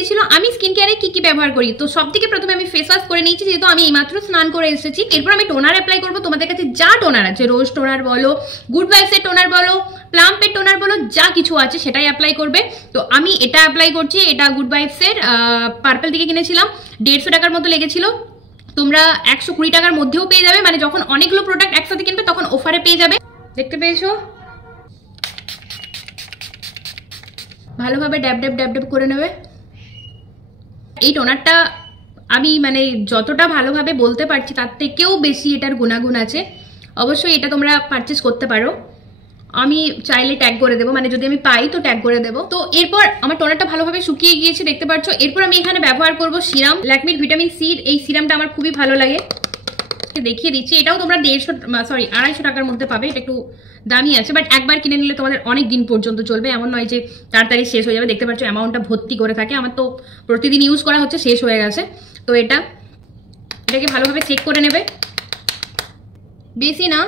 চেয়েছিল আমি স্কিন কেয়ারে কি কি ব্যবহার করি। তো সবথেকে প্রথমে আমি ফেস ওয়াশ করে নিয়েছি, যেহেতু আমি এইমাত্র স্নান করে এসেছি। এরপর আমি টোনার অ্যাপ্লাই করবো। তোমাদের কাছে যা টোনার আছে, রোজ টোনার বলো, গুড ভাইবসের টোনার বলো, প্লাম্পের টোনার বলো, যা কিছু আছে সেটাই অ্যাপ্লাই করবে। তো আমি এটা অ্যাপ্লাই করছি, এটা গুড ভাইবসের পার্পল থেকে কিনেছিলাম, 150 টাকার মতো লেগেছিল। তোমরা 120 টাকার মধ্যেও পেয়ে যাবে, মানে যখন অনেকগুলো প্রোডাক্ট একসাথে কিনবে তখন অফারে পেয়ে যাবে। দেখতে পেয়েছো? ভালোভাবে ড্যাব ড্যাব ড্যাব ড্যাব করে নেবে। এই টোনারটা আমি মানে যতটা ভালোভাবে বলতে পারছি তার থেকেও বেশি এটার গুণাগুণ আছে। অবশ্যই এটা তোমরা পারচেস করতে পারো, আমি চাইলে ট্যাগ করে দেবো, মানে যদি আমি পাই তো ট্যাগ করে দেবো। তো এরপর আমার টোনারটা ভালোভাবে শুকিয়ে গিয়েছে, দেখতে পাচ্ছ। এরপর আমি এখানে ব্যবহার করব সিরাম, ল্যাকমির ভিটামিন সি। এই সিরামটা আমার খুবই ভালো লাগে, দেখিয়ে দিচ্ছি। এটাও তোমরা 250 টাকার মধ্যে পাবে। এটা একটু দামি আছে, বাট একবার কিনে নিলে তোমাদের অনেক দিন পর্যন্ত চলবে, এমন নয় যে তাড়াতাড়ি শেষ হয়ে যাবে। দেখতে পাচ্ছ অ্যামাউন্টটা ভর্তি করে থাকে, আমার তো প্রতিদিন ইউজ করা হচ্ছে, শেষ হয়ে গেছে। তো এটাকে ভালোভাবে চেক করে নেবে, বেশি না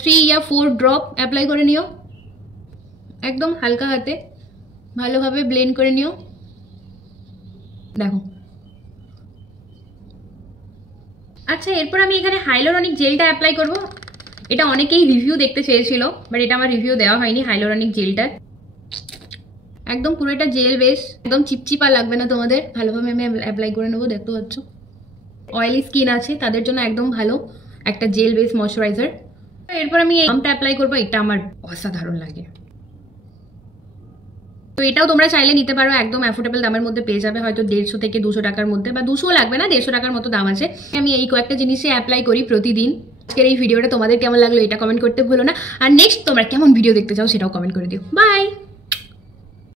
3 या 4 ড্রপ অ্যাপ্লাই করে নিও, একদম হালকা হাতে ভালোভাবে ব্লেন্ড করে নিও। দেখো, আচ্ছা এরপর আমি এখানে হাইলোরনিক জেলটা অ্যাপ্লাই করব। এটা অনেকেই রিভিউ দেখতে চেয়েছিল, বাট এটা আমার রিভিউ দেওয়া হয়নি হাইলোরনিক জেলটা। একদম পুরো এটা জেল বেস, একদম চিপচিপা লাগবে না তোমাদের। ভালোভাবে আমি অ্যাপ্লাই করে নেবো, দেখতে পাচ্ছ। অয়েলি স্কিন আছে তাদের জন্য একদম ভালো একটা জেল বেস ময়শ্চারাইজার। এরপর আমি এই আমটা অ্যাপ্লাই করবো, এটা আমার অসাধারণ লাগে। তো এটাও তোমরা চাইলে নিতে পারো, একদম অ্যাফোর্ডেবল দামের মধ্যে পেয়ে যাবে, হয়তো 150 থেকে 200 টাকার মধ্যে, বা 200 লাগবে না, 150 টাকার মতো দাম আছে। আমি এই কয়েকটা জিনিসে অ্যাপ্লাই করি প্রতিদিন। আজকের এই ভিডিওটা তোমাদের কেমন লাগলো এটা কমেন্ট করতে ভুলো না, আর নেক্সট তোমরা কেমন ভিডিও দেখতে চাও সেটাও কমেন্ট করে দিও। বাই।